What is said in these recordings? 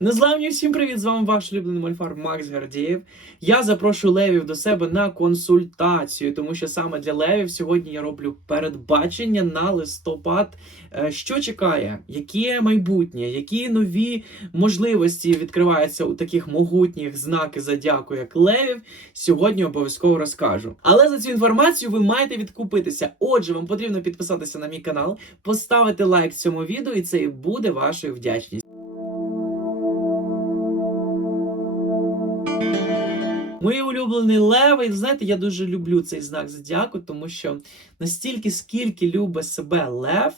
Незламні всім привіт! З вами ваш улюблений мольфар Макс Гардієв. Я запрошую левів до себе на консультацію, тому що саме для левів сьогодні я роблю передбачення на листопад. Е, Що чекає, які майбутнє, які нові можливості відкриваються у таких могутніх знаки зодіаку, як левів. Сьогодні обов'язково розкажу. Але за цю інформацію ви маєте відкупитися. Отже, вам потрібно підписатися на мій канал, поставити лайк цьому відео, і це і буде вашою вдячністю. Мої улюблені леви, і знаєте, я дуже люблю цей знак зодіаку, тому що настільки, скільки любить себе лев,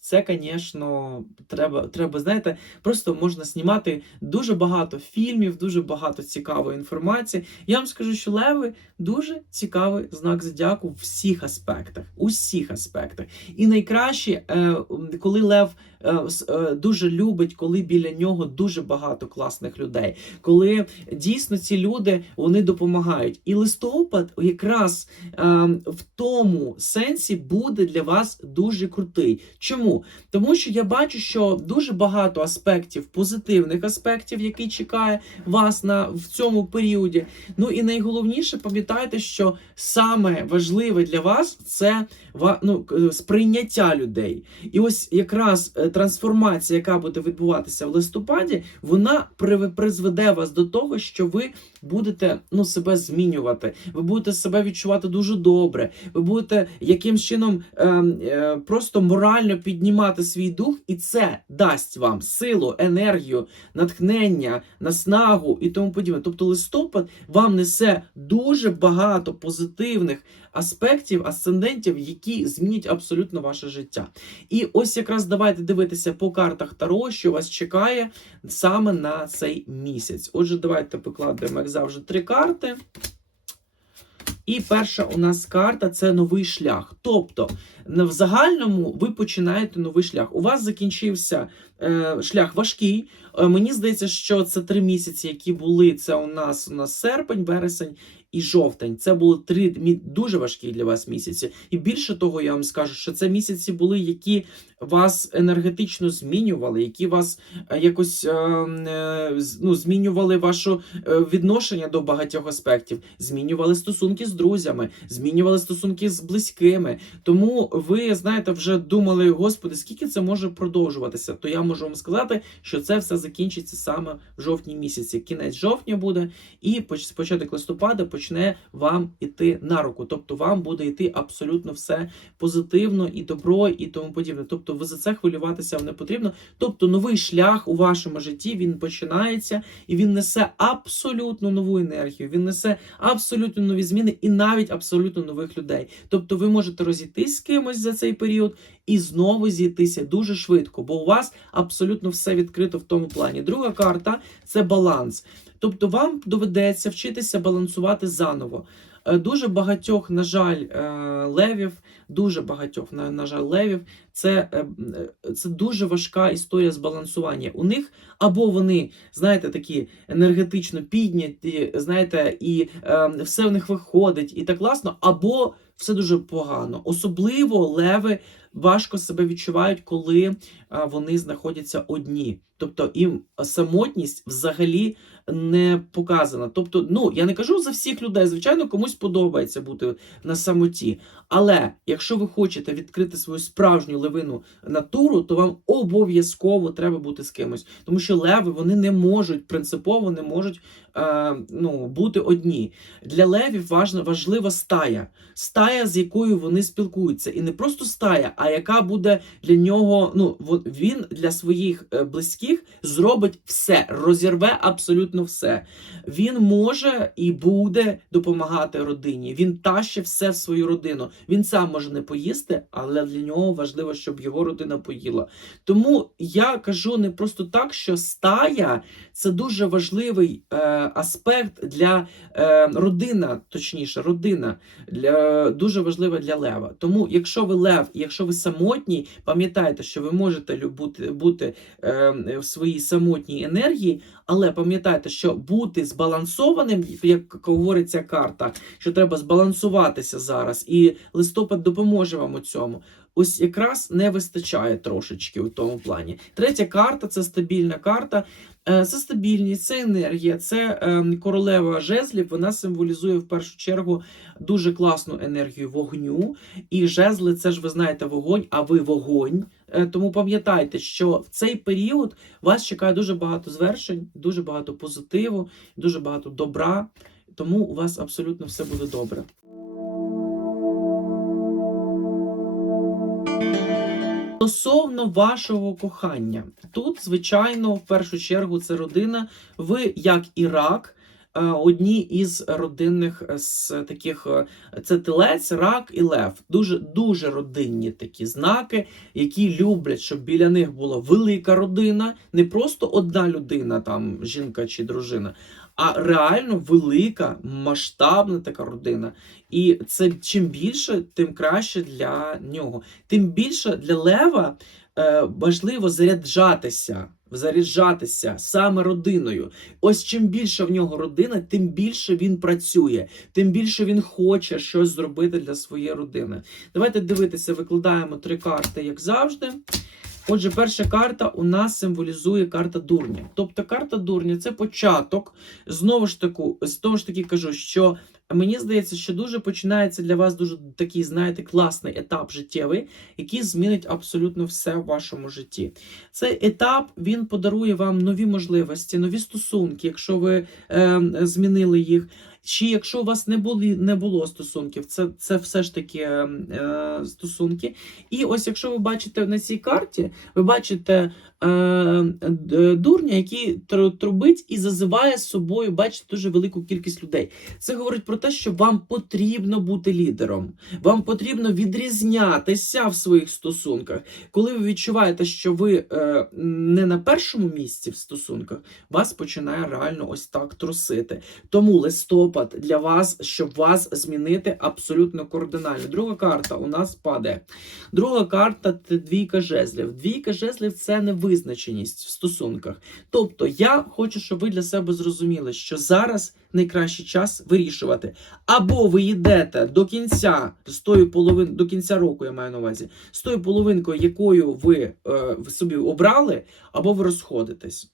це, звісно, треба, треба, знаєте, просто можна знімати дуже багато фільмів, дуже багато цікавої інформації. Я вам скажу, що леви дуже цікавий знак зодіаку в всіх аспектах, усіх аспектах. І найкраще, е, коли лев дуже любить, коли біля нього дуже багато класних людей, коли дійсно ці люди вони допомагають. І листопад якраз е, в тому сенсі буде для вас дуже крутий. Чому? Тому що я бачу, що дуже багато аспектів, позитивних аспектів, які чекає вас на в цьому періоді. Ну і найголовніше, пам'ятайте, що саме важливе для вас це ну, сприйняття людей. І ось якраз е, трансформація, яка буде відбуватися в листопаді, вона при- призведе вас до того, що ви будете ну, себе змінювати. Ви будете себе відчувати дуже добре. Ви будете якимсь чином е, е, просто морально піднімати свій дух, і це дасть вам силу, енергію, натхнення, наснагу і тому подібне. Тобто листопад вам несе дуже багато позитивних аспектів, асцендентів, які змінять абсолютно ваше життя. І ось якраз давайте дивитися по картах Таро, що вас чекає саме на цей місяць. Отже, давайте покладемо, як завжди, три карти. І перша у нас карта це новий шлях. Тобто, в загальному ви починаєте новий шлях. У вас закінчився е, шлях важкий. Е, мені здається, що це три місяці, які були. Це у нас у нас серпень, вересень і жовтень. Це були три дуже важкі для вас місяці. І більше того, я вам скажу, що це місяці були, які вас енергетично змінювали, які вас е, якось е, е, ну, змінювали ваше відношення до багатьох аспектів, змінювали стосунки з друзями, змінювали стосунки з близькими. Тому ви знаєте, вже думали, господи, скільки це може продовжуватися? То я можу вам сказати, що це все закінчиться саме в жовтні місяці. Кінець жовтня буде, і поч- початок листопада почне вам іти на руку. Тобто вам буде йти абсолютно все позитивно і добро, і тому подібне. Тобто, ви за це хвилюватися не потрібно. Тобто, новий шлях у вашому житті він починається і він несе абсолютно нову енергію. Він несе абсолютно нові зміни і навіть абсолютно нових людей. Тобто, ви можете розійтись з кимось за цей період і знову зійтися дуже швидко, бо у вас абсолютно все відкрито в тому плані. Друга карта це баланс. Тобто, вам доведеться вчитися балансувати заново. Е, Дуже багатьох, на жаль, е, левів, дуже багатьох, на, на жаль, левів, це, е, це дуже важка історія збалансування. У них або вони, знаєте, такі енергетично підняті, знаєте, і е, все в них виходить, і так класно, або все дуже погано. Особливо леви важко себе відчувають, коли вони знаходяться одні. Тобто їм самотність взагалі не показана. Тобто, ну я не кажу за всіх людей, звичайно, комусь подобається бути на самоті. Але якщо ви хочете відкрити свою справжню левину натуру, то вам обов'язково треба бути з кимось, тому що леви вони не можуть принципово не можуть е, ну, бути одні. Для левів важна, важлива стая, стая, з якою вони спілкуються, і не просто стая, а яка буде для нього. Ну він для своїх е, близьких зробить все, розірве абсолютно все. Він може і буде допомагати родині. Він таще все в свою родину. Він сам може не поїсти, але для нього важливо, щоб його родина поїла. Тому я кажу не просто так, що стая це дуже важливий е, аспект для е, родина, точніше, родина для дуже важлива для лева. Тому, якщо ви лев, якщо ви самотній, пам'ятайте, що ви можете лю- бути, бути е, в своїй самотній енергії, але пам'ятайте, що бути збалансованим, як говорить ця карта, що треба збалансуватися зараз, і листопад допоможе вам у цьому. Ось якраз не вистачає трошечки у тому плані. Третя карта це стабільна карта. Е, Це стабільність, це енергія, це е, королева жезлів. Вона символізує в першу чергу дуже класну енергію вогню. І жезли це ж ви знаєте вогонь, а ви вогонь. Е, Тому пам'ятайте, що в цей період вас чекає дуже багато звершень, дуже багато позитиву, дуже багато добра. Тому у вас абсолютно все буде добре. Стосовно вашого кохання, тут, звичайно, в першу чергу це родина. Ви, як і рак, е, одні із родинних е, з таких е, це телець, рак і лев. Дуже дуже родинні такі знаки, які люблять, щоб біля них була велика родина, не просто одна людина, там жінка чи дружина, а реально велика, масштабна така родина. І це чим більше, тим краще для нього. Тим більше для лева е, важливо заряджатися, заряджатися саме родиною. Ось чим більше в нього родина, тим більше він працює, тим більше він хоче щось зробити для своєї родини. Давайте дивитися, викладаємо три карти, як завжди. Отже, перша карта у нас символізує карта дурня. Тобто карта дурня це початок. Знову ж таку, знову ж таки кажу, що мені здається, що дуже починається для вас дуже такий, знаєте, класний етап життєвий, який змінить абсолютно все в вашому житті. Цей етап він подарує вам нові можливості, нові стосунки, якщо ви е, змінили їх. Чи якщо у вас не були не було стосунків, це це все ж таки е, стосунки. І ось якщо ви бачите на цій карті, ви бачите е, дурня, який трубить і зазиває з собою, бачите, дуже велику кількість людей. Це говорить про те, що вам потрібно бути лідером, вам потрібно відрізнятися в своїх стосунках. Коли ви відчуваєте, що ви е, не на першому місці в стосунках, вас починає реально ось так трусити. Тому листопад для вас, щоб вас змінити абсолютно кардинально. Друга карта у нас падає. Друга карта це двійка жезлів. Двійка жезлів це невизначеність в стосунках. Тобто, я хочу, щоб ви для себе зрозуміли, що зараз найкращий час вирішувати. Або ви йдете до кінця з тої половини до кінця року, я маю на увазі, з тою половинкою, якою ви е, собі обрали, або ви розходитесь.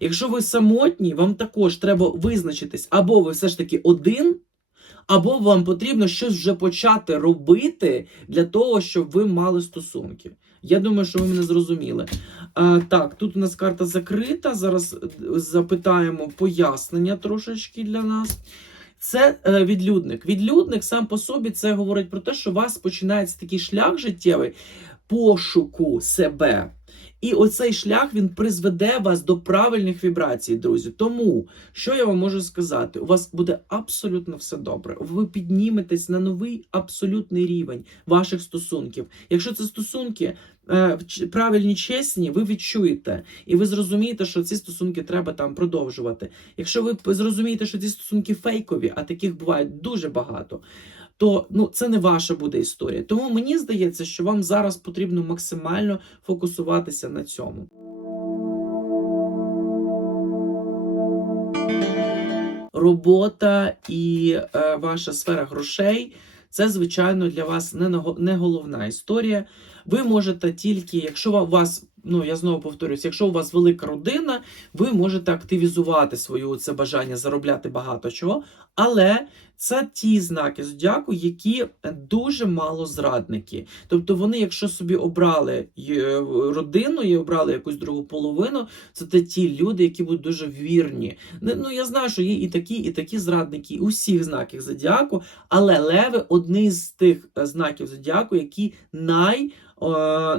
Якщо ви самотні, вам також треба визначитись, або ви все ж таки один, або вам потрібно щось вже почати робити для того, щоб ви мали стосунки. Я думаю, що ви мене зрозуміли. А, так, тут у нас карта закрита. Зараз е, запитаємо пояснення трошечки для нас. Це е, відлюдник. Відлюдник сам по собі це говорить про те, що у вас починається такий шлях життєвий пошуку себе. І оцей шлях він призведе вас до правильних вібрацій, друзі. Тому що я вам можу сказати, у вас буде абсолютно все добре. Ви підніметесь на новий абсолютний рівень ваших стосунків. Якщо це стосунки е, правильні, чесні, ви відчуєте, і ви зрозумієте, що ці стосунки треба там продовжувати. Якщо ви зрозумієте, що ці стосунки фейкові, а таких буває дуже багато. То ну це не ваша буде історія. Тому мені здається, що вам зараз потрібно максимально фокусуватися на цьому. Робота і е, ваша сфера грошей це, звичайно, для вас не, не головна історія. Ви можете тільки, якщо у вас, ну я знову повторюсь, якщо у вас велика родина, ви можете активізувати своє це бажання заробляти багато чого, але це ті знаки зодіаку, які дуже мало зрадники. Тобто вони, якщо собі обрали е, родину і обрали якусь другу половину, це ті люди, які будуть дуже вірні. Ну я знаю, що є і такі, і такі зрадники у всіх знаків зодіаку, але леви одні з тих е, знаків зодіаку, які най.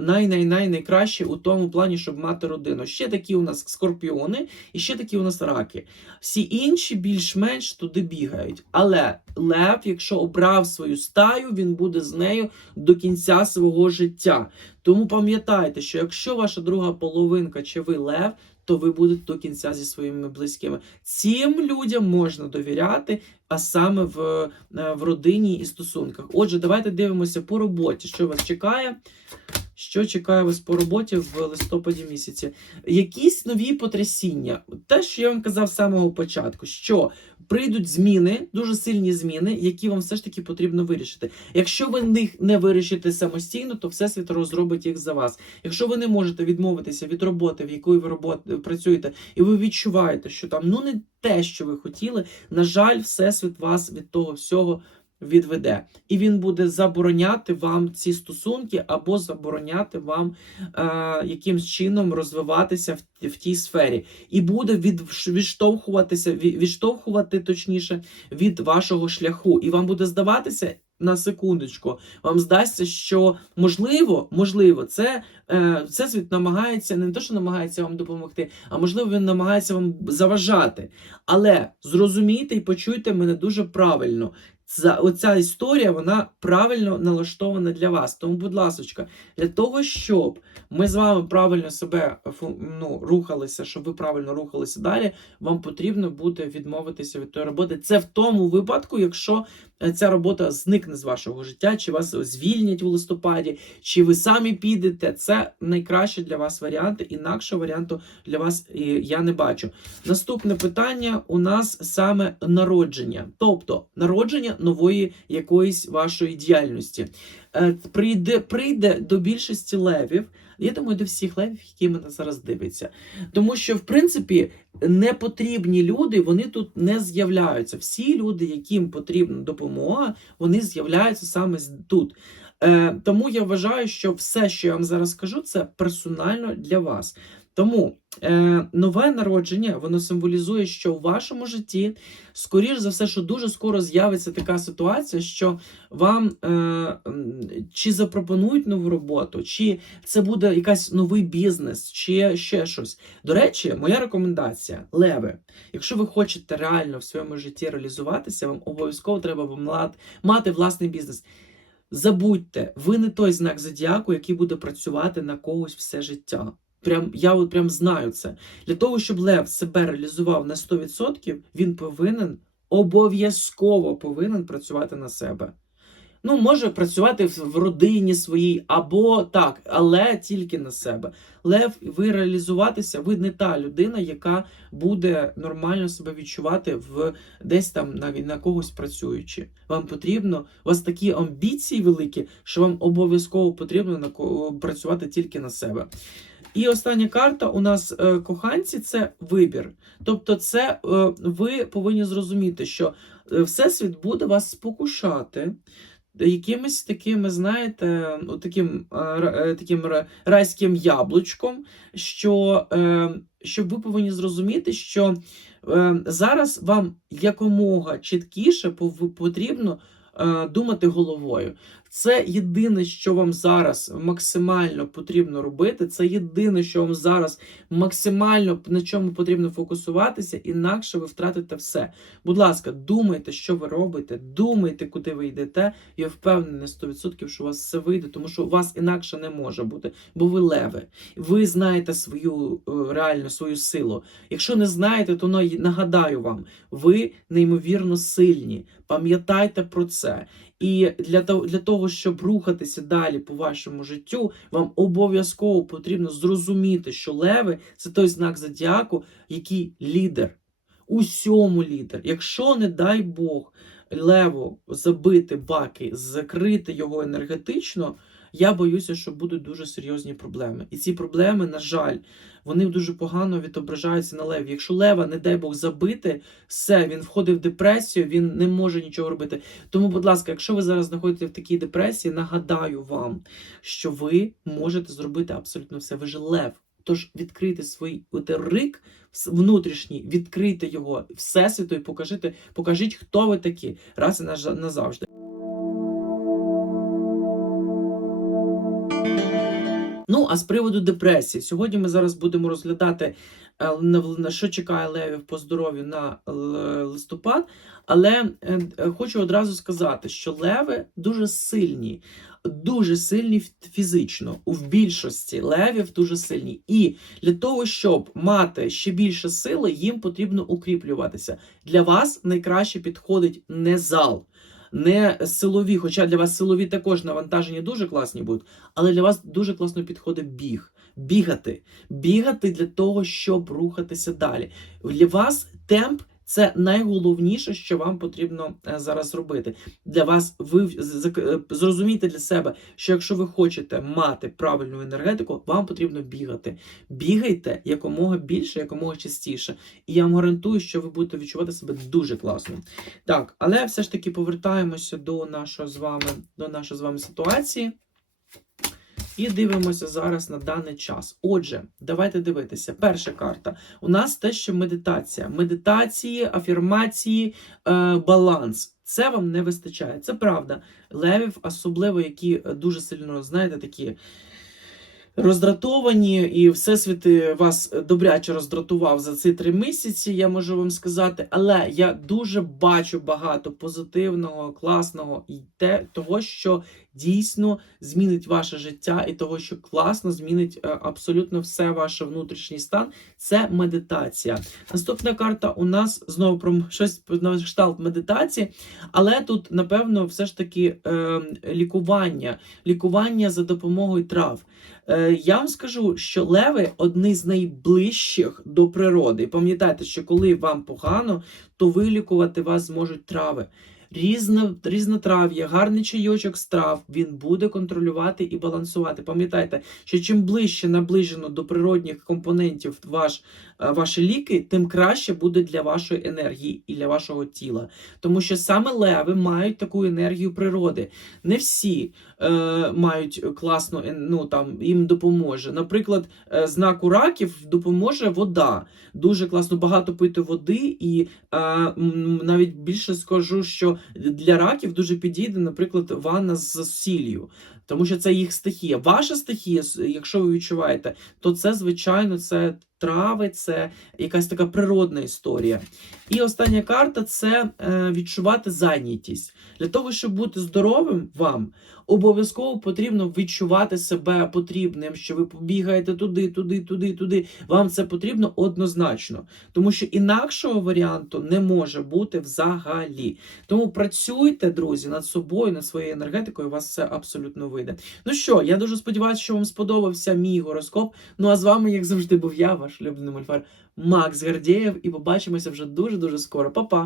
най най най найкраще у тому плані, щоб мати родину. Ще такі у нас скорпіони, і ще такі у нас раки. Всі інші більш-менш туди бігають. Але лев, якщо обрав свою стаю, він буде з нею до кінця свого життя. Тому пам'ятайте, що якщо ваша друга половинка чи ви лев, то ви будете до кінця зі своїми близькими. Цим людям можна довіряти, а саме в, е, в родині і стосунках. Отже, давайте дивимося по роботі, що вас чекає. Що чекає вас по роботі в листопаді місяці? Якісь нові потрясіння. Те, що я вам казав з самого початку, що прийдуть зміни, дуже сильні зміни, які вам все ж таки потрібно вирішити. Якщо ви їх не вирішите самостійно, то всесвіт розробить їх за вас. Якщо ви не можете відмовитися від роботи, в якої ви роботи працюєте, і ви відчуваєте, що там ну не те, що ви хотіли, на жаль, всесвіт вас від того всього відведе, і він буде забороняти вам ці стосунки або забороняти вам е, якимсь чином розвиватися в, в тій сфері, і буде від, відштовхуватися, від- відштовхувати точніше від вашого шляху, і вам буде здаватися. На секундочку, вам здасться, що можливо, можливо, це е, всесвіт намагається не те, що намагається вам допомогти, а можливо, він намагається вам заважати. Але зрозумійте і почуйте мене дуже правильно. Ця, оця історія вона правильно налаштована для вас. Тому, будь ласка, для того, щоб ми з вами правильно себе ну, рухалися, щоб ви правильно рухалися далі, вам потрібно буде відмовитися від тої роботи. Це в тому випадку, якщо е, ця робота зникне з вашого життя, чи вас звільнять у листопаді, чи ви самі підете. Це найкраще для вас варіант. Інакшого варіанту для вас е, я не бачу. Наступне питання у нас саме народження, тобто народження нової якоїсь вашої діяльності. Е, Прийде, прийде до більшості левів. Я думаю, до всіх левів, які мене зараз дивляться. Тому що, в принципі, непотрібні люди вони тут не з'являються. Всі люди, яким потрібна допомога, вони з'являються саме тут. Е, тому я вважаю, що все, що я вам зараз скажу, це персонально для вас. Тому е, нове народження воно символізує, що у вашому житті, скоріш за все, що дуже скоро з'явиться така ситуація, що вам е, чи запропонують нову роботу, чи це буде якийсь новий бізнес, чи ще щось. До речі, моя рекомендація: леви, якщо ви хочете реально в своєму житті реалізуватися, вам обов'язково треба мати власний бізнес. Забудьте, ви не той знак зодіаку, який буде працювати на когось все життя. Прям я от прям знаю це. Для того, щоб Лев себе реалізував на 100%, він повинен обов'язково повинен працювати на себе. Ну, може працювати в родині своїй, або так, але тільки на себе. Лев, ви реалізуватися, ви не та людина, яка буде нормально себе відчувати в десь там на, на когось працюючи. Вам потрібно, у вас такі амбіції великі, що вам обов'язково потрібно на працювати тільки на себе. І остання карта у нас е, коханці це вибір. Тобто, це е, ви повинні зрозуміти, що е, Всесвіт буде вас спокушати. Якимись такими, знаєте, таким, таким райським яблучком, що, е, що ви повинні зрозуміти, що зараз вам якомога чіткіше потрібно думати головою. Це єдине, що вам зараз максимально потрібно робити. Це єдине, що вам зараз максимально на чому потрібно фокусуватися, інакше ви втратите все. Будь ласка, думайте, що ви робите, думайте, куди ви йдете. Я впевнений на 100%, що у вас все вийде, тому що у вас інакше не може бути, бо ви леви. Ви знаєте свою е, реальну свою силу. Якщо не знаєте, то нагадаю вам, ви неймовірно сильні. Пам'ятайте про це. І для того, для того, щоб рухатися далі по вашому життю, вам обов'язково потрібно зрозуміти, що леви це той знак зодіаку, який лідер. Усьому лідер. Якщо, не дай Бог, леву забити баки, закрити його енергетично, я боюся, що будуть дуже серйозні проблеми. І ці проблеми, на жаль, вони дуже погано відображаються на леві. Якщо лева, не дай Бог, забити, все, він входить в депресію, він не може нічого робити. Тому, будь ласка, якщо ви зараз знаходитесь в такій депресії, нагадаю вам, що ви можете зробити абсолютно все. Ви ж лев. Тож відкрийте свій рик внутрішній, відкрийте його всесвіту і покажіть, покажіть, хто ви такі, раз і назавжди. Ну, а з приводу депресії, сьогодні ми зараз будемо розглядати, е, на, що чекає левів по здоров'ю на листопад. Але е, е, хочу одразу сказати, що леви дуже сильні, дуже сильні фізично. У більшості левів дуже сильні. І для того, щоб мати ще більше сили, їм потрібно укріплюватися. Для вас найкраще підходить не зал. Не силові, хоча для вас силові також навантаження дуже класні будуть, але для вас дуже класно підходить біг. Бігати. Бігати для того, щоб рухатися далі. Для вас темп Це найголовніше, що вам потрібно е, зараз робити. Для вас ви е, зрозумійте для себе, що якщо ви хочете мати правильну енергетику, вам потрібно бігати. Бігайте якомога більше, якомога частіше. І я вам гарантую, що ви будете відчувати себе дуже класно. Так, але все ж таки повертаємося до нашого з вами, до нашої з вами ситуації. І дивимося зараз на даний час. Отже, давайте дивитися. Перша карта. У нас те, що медитація. Медитації, афірмації, е, баланс. Це вам не вистачає. Це правда. Левів, особливо, які е, дуже сильно, знаєте, такі роздратовані, і Всесвіт е, вас добряче роздратував за ці три місяці, я можу вам сказати. Але я дуже бачу багато позитивного, класного і те, того, що дійсно змінить ваше життя, і того, що класно змінить е, абсолютно все ваше внутрішній стан. Це медитація. Наступна карта у нас знову про щось на кшталт медитації, але тут, напевно, все ж таки е, лікування, лікування за допомогою трав. Е, я вам скажу, що леви одні з найближчих до природи. І пам'ятайте, що коли вам погано, то вилікувати вас зможуть трави. Різна, різнотрав'я, гарний чайочок з трав, він буде контролювати і балансувати. Пам'ятайте, що чим ближче наближено до природних компонентів ваш, е, ваші ліки, тим краще буде для вашої енергії і для вашого тіла. Тому що саме леви мають таку енергію природи. Не всі е, мають класну, ну там їм допоможе. Наприклад, е, знаку раків допоможе вода. Дуже класно багато пити води, і е, навіть більше скажу, що для раків дуже підійде, наприклад, ванна з сіллю. Тому що це їх стихія. Ваша стихія, якщо ви відчуваєте, то це, звичайно, це трави, це якась така природна історія. І остання карта це е, відчувати зайнятість. Для того, щоб бути здоровим вам, обов'язково потрібно відчувати себе потрібним, що ви побігаєте туди, туди, туди, туди. Вам це потрібно однозначно, тому що інакшого варіанту не може бути взагалі. Тому працюйте, друзі, над собою, над своєю енергетикою, у вас все абсолютно вийде. Ну що, я дуже сподіваюся, що вам сподобався мій гороскоп. Ну а з вами, як завжди, був я, ваш улюблений мольфар Макс Гордєєв, і побачимося вже дуже дуже скоро. Па-па!